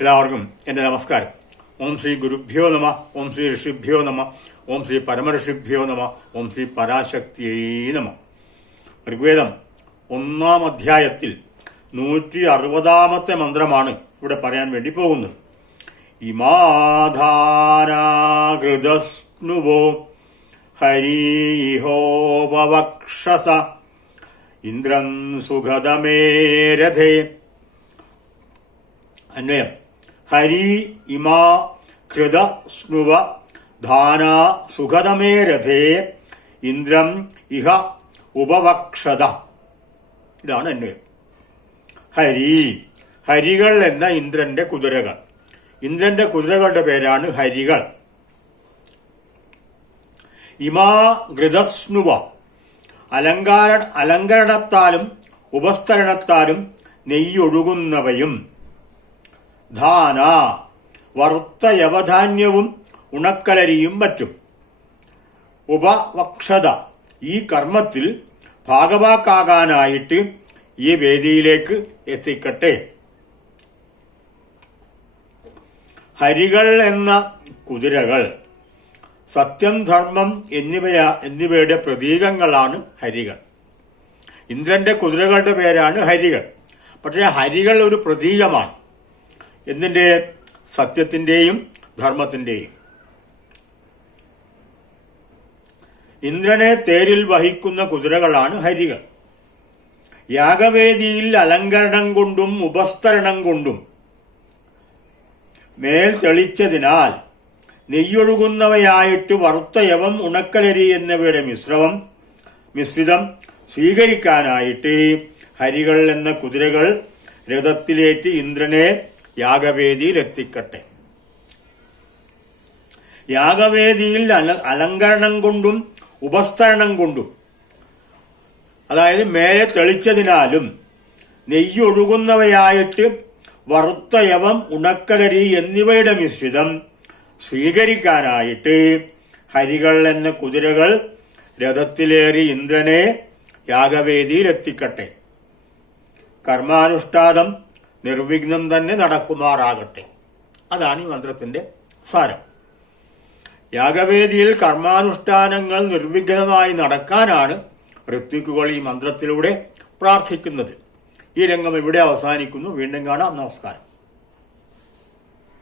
എല്ലാവർക്കും എൻ്റെ നമസ്കാരം. ഓം ശ്രീ ഗുരുഭ്യോ നമ, ഓം ശ്രീ ഋഷിഭ്യോ നമ, ഓം ശ്രീ പരമഋഷിഭ്യോ നമ, ഓം ശ്രീ പരാശക്തിയേ നമ. ഋഗ്വേദം 1-ാം അധ്യായത്തിൽ 160-ാമത്തെ മന്ത്രമാണ് ഇവിടെ പറയാൻ വേണ്ടി പോകുന്നത്. ഇമാധാരാകൃതസ്നുവോ ഹരിഹോപവക്ഷസ ഇന്ദ്രം സുഗതമേ രഥേ. അന്വയം: ഹരി ഇമാ കൃത സ്നുവ ധാന സുഗതമേ രഥേ ഇന്ദ്രം ഇഹ ഉപവക്ഷത. ഇതാണ് അന്വയം. ഹരികൾ എന്ന ഇന്ദ്രന്റെ കുതിരകൾ. ഇന്ദ്രന്റെ കുതിരകളുടെ പേരാണ് ഹരികൾ. ഇമാ ഘൃതസ്നുവ, അലങ്കരണത്താലും ഉപസ്തരണത്താലും നെയ്യൊഴുകുന്നവയും, ധാന, വറുത്ത യവധാന്യവും ഉണക്കലരിയും മറ്റും, ഉപവക്ഷത, ഈ കർമ്മത്തിൽ ഭാഗവാക്കാകാനായിട്ട് ഈ വേദിയിലേക്ക് എത്തിക്കട്ടെ. ഹരികൾ എന്ന കുതിരകൾ സത്യം, ധർമ്മം എന്നിവയുടെ പ്രതീകങ്ങളാണ് ഹരികൾ. ഇന്ദ്രന്റെ കുതിരകളുടെ പേരാണ് ഹരികൾ. പക്ഷേ ഹരികൾ ഒരു പ്രതീകമാണ്. എന്തിന്റെ? സത്യത്തിന്റെയും ധർമ്മത്തിന്റെയും. ഇന്ദ്രനെ തേരിൽ വഹിക്കുന്ന കുതിരകളാണ് ഹരികൾ. യാഗവേദിയിൽ അലങ്കരണം കൊണ്ടും ഉപസ്തരണം കൊണ്ടും മേൽ തെളിച്ചതിനാൽ നെയ്യൊഴുകുന്നവയായിട്ട് വറുത്ത യവം, ഉണക്കലരി എന്നിവയുടെ മിശ്രിതം സ്വീകരിക്കാനായിട്ട് ഹരികൾ എന്ന കുതിരകൾ രഥത്തിലേറ്റ് ഇന്ദ്രനെ യാഗവേദിയിൽ എത്തിക്കട്ടെ. യാഗവേദിയിൽ അലങ്കരണം കൊണ്ടും ഉപസ്തരണം കൊണ്ടും, അതായത് മേലെ തെളിച്ചതിനാലും നെയ്യൊഴുകുന്നവയായിട്ട് വറുത്ത യവം, ഉണക്കലരി എന്നിവയുടെ മിശ്രിതം സ്വീകരിക്കാനായിട്ട് ഹരികൾ എന്ന കുതിരകൾ രഥത്തിലേറി ഇന്ദ്രനെ യാഗവേദിയിൽ എത്തിക്കട്ടെ. കർമാനുഷ്ഠാനം നിർവിഘ്നം തന്നെ നടക്കുമാറാകട്ടെ. അതാണ് ഈ മന്ത്രത്തിന്റെ സാരം. യാഗവേദിയിൽ കർമാനുഷ്ഠാനങ്ങൾ നിർവിഘ്നമായി നടക്കാനാണ് ഋത്വിക്കുകൾ ഈ മന്ത്രത്തിലൂടെ പ്രാർത്ഥിക്കുന്നത്. ഈ രംഗം ഇവിടെ അവസാനിക്കുന്നു. വീണ്ടും കാണാം. നമസ്കാരം.